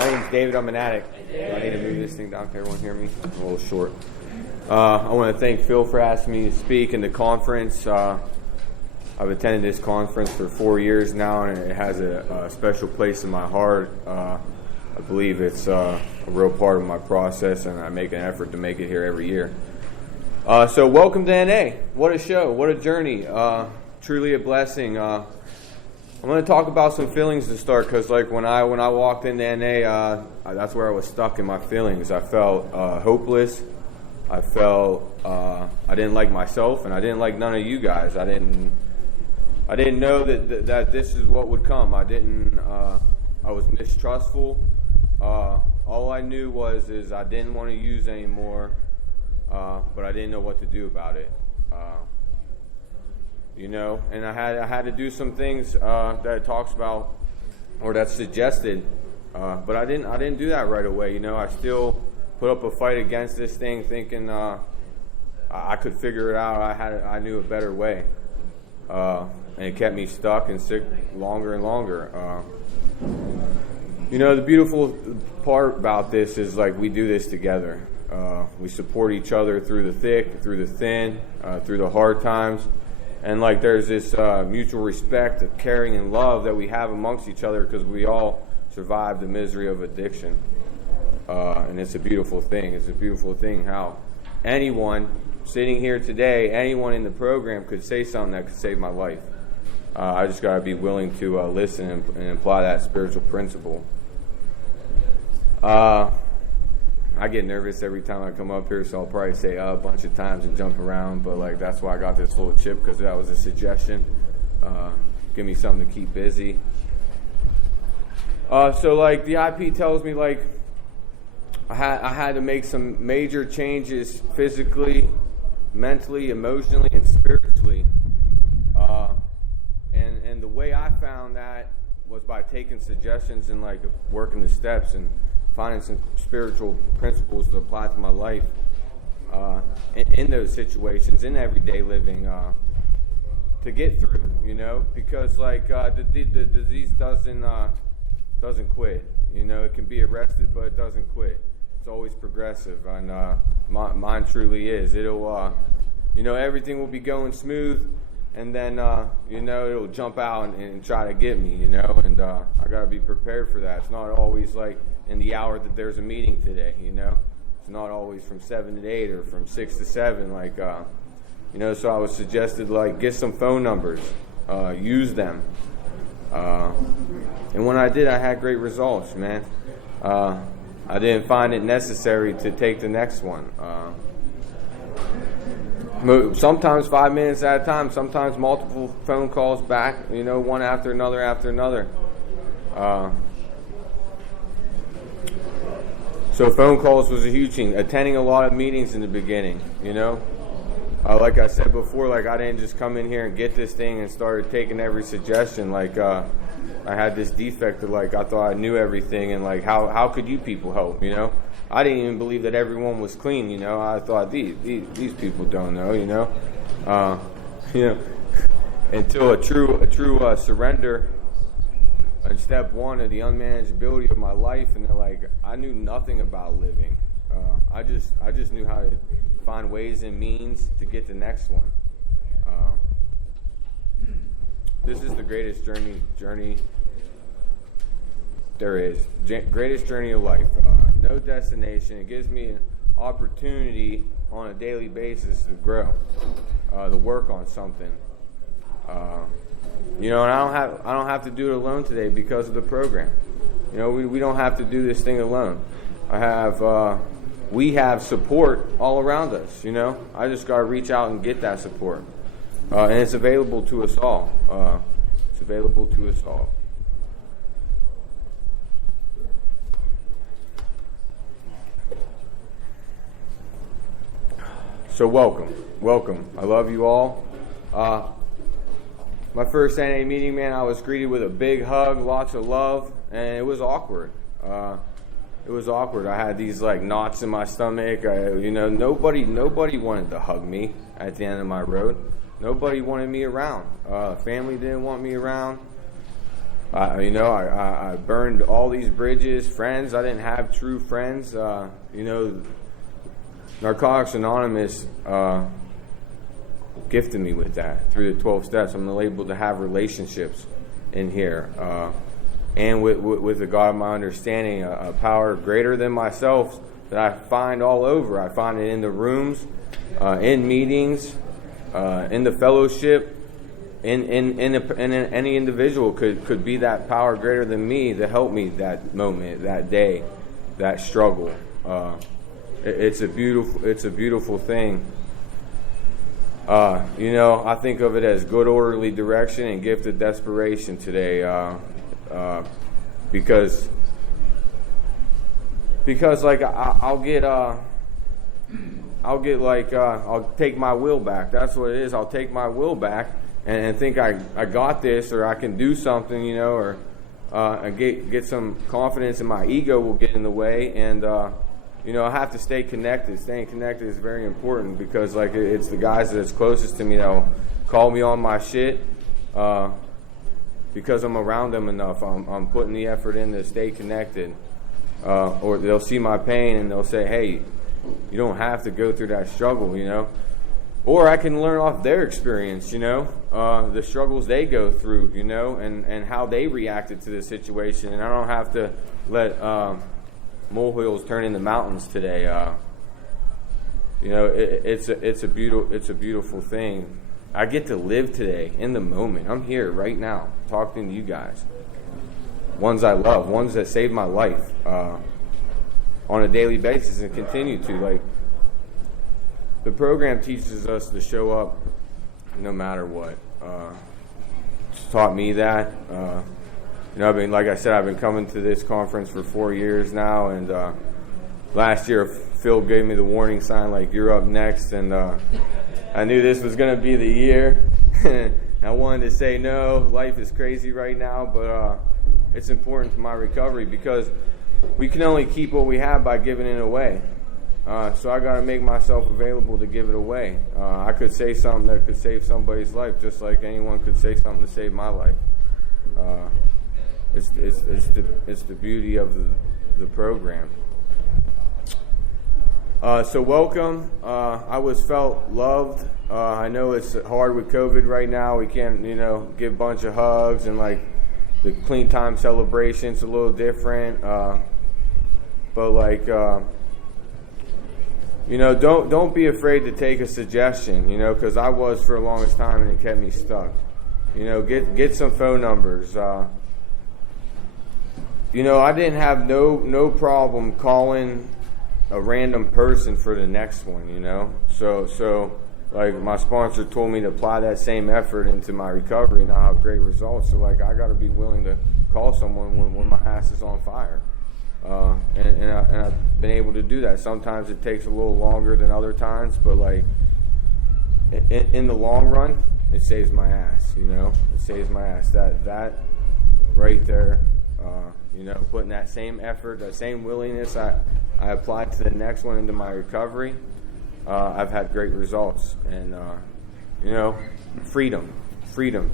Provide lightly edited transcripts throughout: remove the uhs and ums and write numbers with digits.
My name's David. I'm an addict. I need to move this thing down. Can everyone hear me? I'm a little short. I want to thank Phil for asking me to speak in the conference. I've attended this conference for 4 years now, and it has a special place in my heart. I believe it's a real part of my process, and I make an effort to make it here every year. So welcome to NA. What a show. What a journey. Truly a blessing. I'm going to talk about some feelings to start, because like when I walked into NA, that's where I was stuck in my feelings. I felt hopeless. I felt I didn't like myself, and I didn't like none of you guys. I didn't know that this is what would come. I was mistrustful. All I knew is I didn't want to use anymore, but I didn't know what to do about it. And I had to do some things that it talks about or that's suggested, but I didn't do that right away. I still put up a fight against this thing, thinking I could figure it out. I knew a better way, and it kept me stuck and sick longer and longer. The beautiful part about this is like we do this together. We support each other through the thick, through the thin, through the hard times. And like there's this mutual respect, caring, and love that we have amongst each other because we all survived the misery of addiction. And it's a beautiful thing. It's a beautiful thing how anyone sitting here today, anyone in the program could say something that could save my life. I just got to be willing to listen and apply that spiritual principle. I get nervous every time I come up here, so I'll probably say a bunch of times and jump around, but like that's why I got this little chip, because that was a suggestion. Give me something to keep busy. So like the IP tells me like I had to make some major changes physically, mentally, emotionally, and spiritually. And the way I found that was by taking suggestions and like working the steps and finding some spiritual principles to apply to my life in those situations, in everyday living, to get through, because like the disease doesn't quit. It can be arrested, but it doesn't quit. It's always progressive, and mine truly is. It'll, everything will be going smooth, and then, it'll jump out and try to get me, and I got to be prepared for that. It's not always like in the hour that there's a meeting today, It's not always from 7 to 8 or from 6 to 7, like, so I was suggested, like, get some phone numbers, use them. And when I did, I had great results, man. I didn't find it necessary to take the next one. Sometimes 5 minutes at a time, sometimes multiple phone calls back, one after another. So phone calls was a huge thing. Attending a lot of meetings in the beginning, Like I said before, like I didn't just come in here and get this thing and started taking every suggestion. Like I had this defect of like I thought I knew everything, and like how could you people help, I didn't even believe that everyone was clean, I thought these people don't know, until a true surrender and step one of the unmanageability of my life, and like I knew nothing about living. I just knew how to find ways and means to get the next one. This is the greatest journey there is. Greatest journey of life. No destination. It gives me an opportunity on a daily basis to grow, to work on something. And I don't have to do it alone today because of the program. We don't have to do this thing alone. We have support all around us. I just got to reach out and get that support, and it's available to us all. It's available to us all. So welcome. I love you all. My first NA meeting, man, I was greeted with a big hug, lots of love, and it was awkward. I had these like knots in my stomach. Nobody wanted to hug me at the end of my road. Nobody wanted me around. Family didn't want me around. I burned all these bridges, friends. I didn't have true friends. Narcotics Anonymous gifted me with that through the 12 steps. I'm able to have relationships in here. And with the God of my understanding, a power greater than myself that I find all over. I find it in the rooms, in meetings, in the fellowship. In any individual could be that power greater than me to help me that moment, that day, that struggle. It's a beautiful thing. I think of it as good orderly direction and gift of desperation today, because like I'll take my will back. That's what it is. I'll take my will back and think I got this, or I can do something, or I get some confidence, and my ego will get in the way, and I have to stay connected. Staying connected is very important, because like it's the guys that's closest to me that'll call me on my shit, because I'm around them enough. I'm putting the effort in to stay connected, or they'll see my pain and they'll say, hey, you don't have to go through that struggle, or I can learn off their experience, the struggles they go through, and how they reacted to the situation, and I don't have to let molehills turn into mountains today. It's a beautiful thing. I get to live today in the moment. I'm here right now talking to you guys, ones I love, ones that saved my life on a daily basis and continue to. Like, the program teaches us to show up no matter what. It's taught me that. Like I said, I've been coming to this conference for 4 years now, and last year Phil gave me the warning sign, like, you're up next, and I knew this was going to be the year. I wanted to say no, life is crazy right now, but it's important to my recovery, because we can only keep what we have by giving it away. So I got to make myself available to give it away. I could say something that could save somebody's life, just like anyone could say something to save my life. It's the beauty of the program. So welcome. I was felt loved. I know it's hard with COVID right now. We can't, give a bunch of hugs, and like the clean time celebration's a little different. But like, don't be afraid to take a suggestion, because I was for the longest time, and it kept me stuck. Get some phone numbers. I didn't have no problem calling a random person for the next one, So like, my sponsor told me to apply that same effort into my recovery, and I have great results. So like, I got to be willing to call someone when my ass is on fire. And I've been able to do that. Sometimes it takes a little longer than other times, but like, in the long run, it saves my ass, It saves my ass. That right there, putting that same effort, that same willingness I applied to the next one into my recovery, I've had great results. And, freedom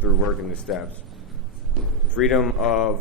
through working the steps. Freedom of,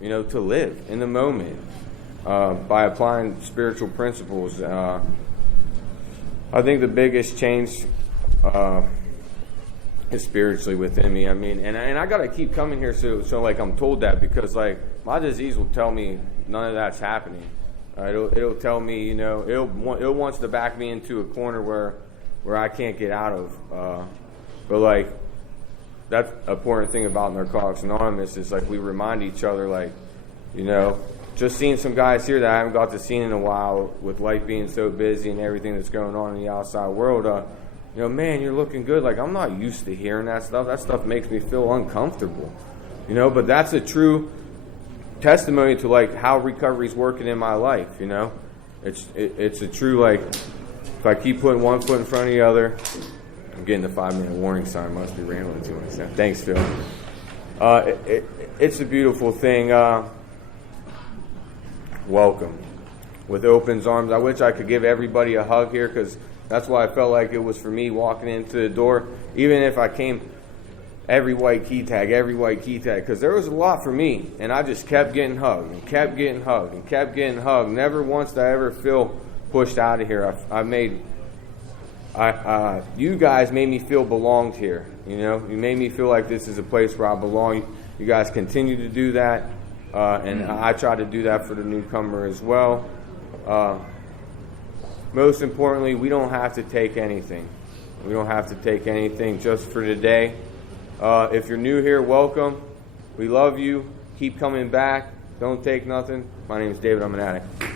to live in the moment by applying spiritual principles. I think the biggest change is spiritually within me. I mean, and I got to keep coming here so like I'm told that, because like my disease will tell me none of that's happening. It'll tell me, it wants to back me into a corner where I can't get out of. But like, that's an important thing about Narcotics Anonymous, is like we remind each other, like, just seeing some guys here that I haven't got to see in a while, with life being so busy and everything that's going on in the outside world. Man, you're looking good. Like, I'm not used to hearing that stuff. That stuff makes me feel uncomfortable, but that's a true testimony to like how recovery's working in my life. It's a true, like, if I keep putting one foot in front of the other. I'm getting the 5-minute warning sign. Must be rambling too much. Thanks, Phil. It's a beautiful thing. Welcome with open arms. I wish I could give everybody a hug here, because that's why I felt like it was for me walking into the door. Even if I came every white key tag, because there was a lot for me, and I just kept getting hugged and kept getting hugged and kept getting hugged. Never once did I ever feel pushed out of here. You guys made me feel belonged here. You know, you made me feel like this is a place where I belong. You guys continue to do that, and I try to do that for the newcomer as well. Most importantly, we don't have to take anything. We don't have to take anything just for today. If you're new here, welcome. We love you. Keep coming back. Don't take nothing. My name is David. I'm an addict.